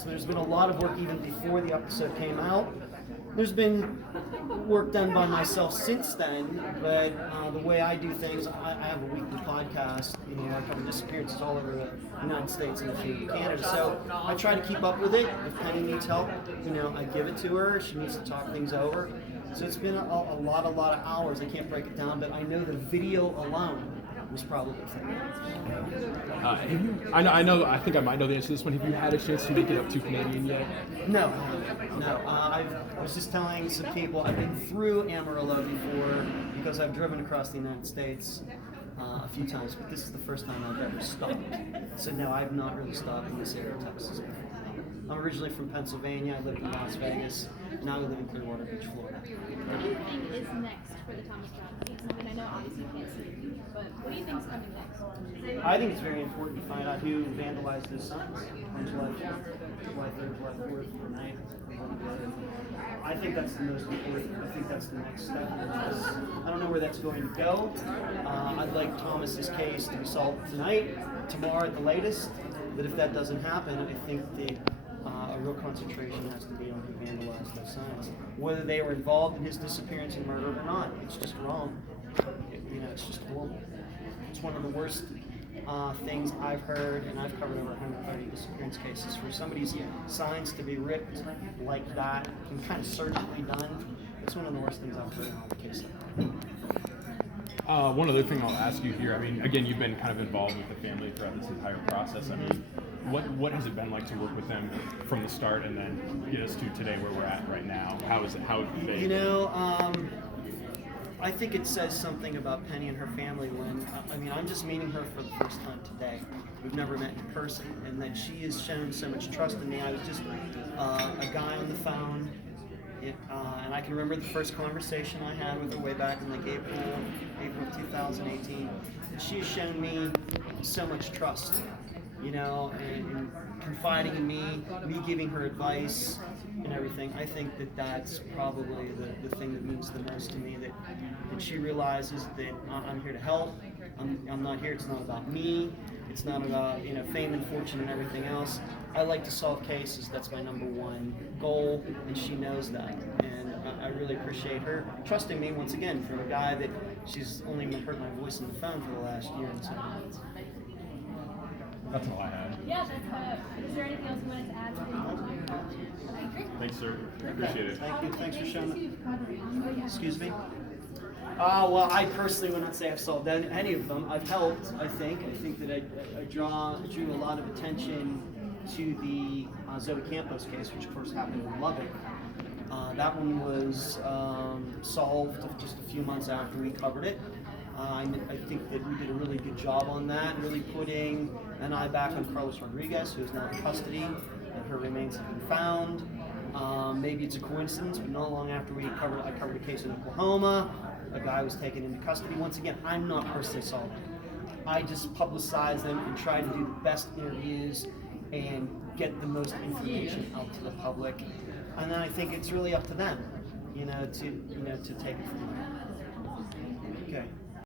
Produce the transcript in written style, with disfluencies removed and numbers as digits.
So there's been a lot of work even before the episode came out. There's been work done by myself since then, but the way I do things, I have a weekly podcast. I cover disappearances all over the United States and a few in Canada. So I try to keep up with it. If Penny needs help, I give it to her. She needs to talk things over. So it's been a lot of hours. I can't break it down, but I know the video alone was probably I think I might know the answer to this one. Have you had a chance to make it up to Canadian yet? No. I was just telling some people I've been through Amarillo before because I've driven across the United States a few times, but this is the first time I've ever stopped. So no, I've not really stopped in this area of Texas before. I'm originally from Pennsylvania. I lived in Las Vegas. Now I live in Clearwater Beach, Florida. What do you think is next for the Thomas Brown case? I mean, I know obviously you can't see the future, but what do you think is coming next? I think it's very important to find out who vandalized those signs on July 3rd, July 4th, or 9th. I think that's the most important. I think that's the next step. I don't know where that's going to go. I'd like Thomas's case to be solved tonight, tomorrow at the latest. But if that doesn't happen, I think a real concentration has to be on who vandalized those signs. Whether they were involved in his disappearance and murder or not, it's just wrong. It's just horrible. It's one of the worst things I've heard, and I've covered over 130 disappearance cases. For somebody's signs to be ripped like that and kind of surgically done, it's one of the worst things I've heard in all the cases. One other thing I'll ask you here. I mean, again, you've been kind of involved with the family throughout this entire process. I mean, what has it been like to work with them from the start and then get us to today where we're at right now? How have they? I think it says something about Penny and her family when, I'm just meeting her for the first time today. We've never met in person, and that she has shown so much trust in me. I was just a guy on the phone, and I can remember the first conversation I had with her way back in like April of 2018. And she has shown me so much trust, and confiding in me giving her advice and everything. I think that that's probably the thing that means the most to me, that she realizes that I'm here to help. I'm not here, it's not about me. It's not about fame and fortune and everything else. I like to solve cases. That's my number one goal, and she knows that. And I really appreciate her trusting me once again from a guy that she's only heard my voice on the phone for the last year and so on. That's all I had. Yeah, is there anything else you wanted to add to the interview? Okay, great. Thanks, sir. I appreciate it. Thank you. Thanks for showing up. Excuse me? Well, I personally would not say I've solved any of them. I've helped, I think. I think that I drew a lot of attention to the Zoe Campos case, which of course happened in Lubbock. That one was solved just a few months after we covered it. I think that we did a really good job on that, really putting an eye back on Carlos Rodriguez, who is now in custody, and her remains have been found. Maybe it's a coincidence, but not long after I covered a case in Oklahoma. A guy was taken into custody. Once again, I'm not personally solving it. I just publicize them and try to do the best interviews and get the most information out to the public. And then I think it's really up to them, to take it from there.